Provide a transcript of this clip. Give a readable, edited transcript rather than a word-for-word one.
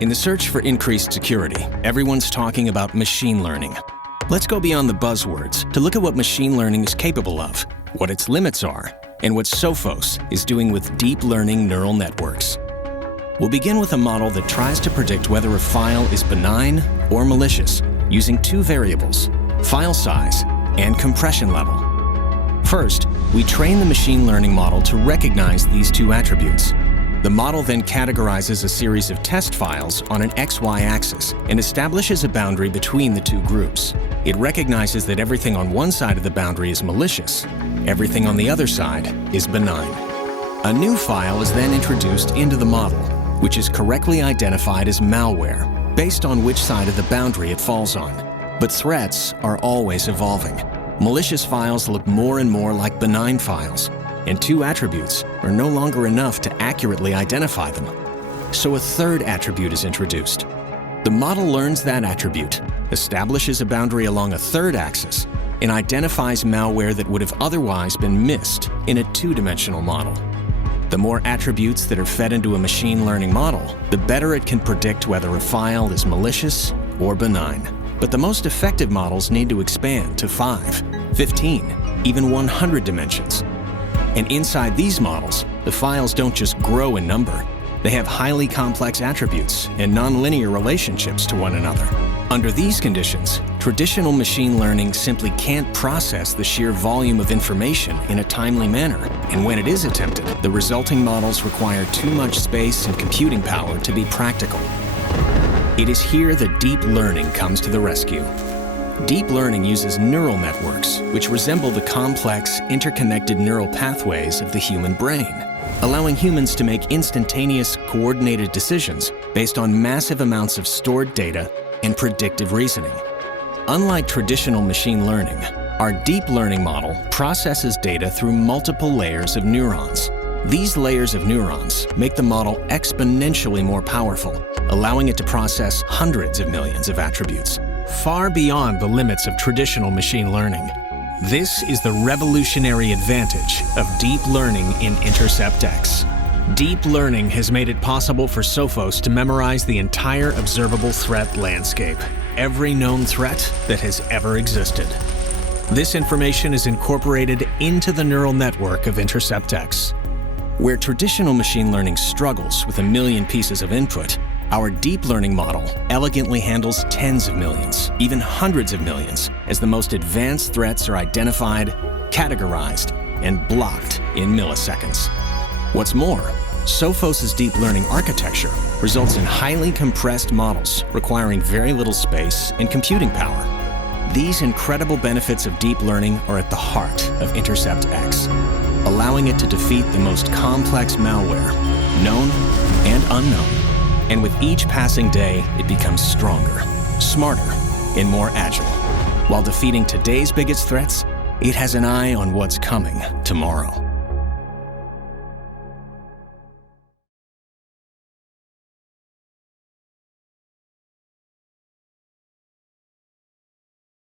In the search for increased security, everyone's talking about machine learning. Let's go beyond the buzzwords to look at what machine learning is capable of, what its limits are, and what Sophos is doing with deep learning neural networks. We'll begin with a model that tries to predict whether a file is benign or malicious using two variables, file size and compression level. First, we train the machine learning model to recognize these two attributes. The model then categorizes a series of test files on an XY axis and establishes a boundary between the two groups. It recognizes that everything on one side of the boundary is malicious, everything on the other side is benign. A new file is then introduced into the model, which is correctly identified as malware, based on which side of the boundary it falls on. But threats are always evolving. Malicious files look more and more like benign files, and two attributes are no longer enough to accurately identify them. So a third attribute is introduced. The model learns that attribute, establishes a boundary along a third axis, and identifies malware that would have otherwise been missed in a two-dimensional model. The more attributes that are fed into a machine learning model, the better it can predict whether a file is malicious or benign. But the most effective models need to expand to 5, 15, even 100 dimensions. And inside these models, the files don't just grow in number. They have highly complex attributes and nonlinear relationships to one another. Under these conditions, traditional machine learning simply can't process the sheer volume of information in a timely manner. And when it is attempted, the resulting models require too much space and computing power to be practical. It is here that deep learning comes to the rescue. Deep learning uses neural networks, which resemble the complex, interconnected neural pathways of the human brain, allowing humans to make instantaneous, coordinated decisions based on massive amounts of stored data and predictive reasoning. Unlike traditional machine learning, our deep learning model processes data through multiple layers of neurons. These layers of neurons make the model exponentially more powerful, allowing it to process hundreds of millions of attributes, far beyond the limits of traditional machine learning. This is the revolutionary advantage of deep learning in InterceptX. Deep learning has made it possible for Sophos to memorize the entire observable threat landscape, every known threat that has ever existed. This information is incorporated into the neural network of InterceptX. Where traditional machine learning struggles with a million pieces of input, our deep learning model elegantly handles tens of millions, even hundreds of millions, as the most advanced threats are identified, categorized, and blocked in milliseconds. What's more, Sophos' deep learning architecture results in highly compressed models requiring very little space and computing power. These incredible benefits of deep learning are at the heart of InterceptX, allowing it to defeat the most complex malware, known and unknown. And with each passing day, it becomes stronger, smarter, and more agile. While defeating today's biggest threats, it has an eye on what's coming tomorrow.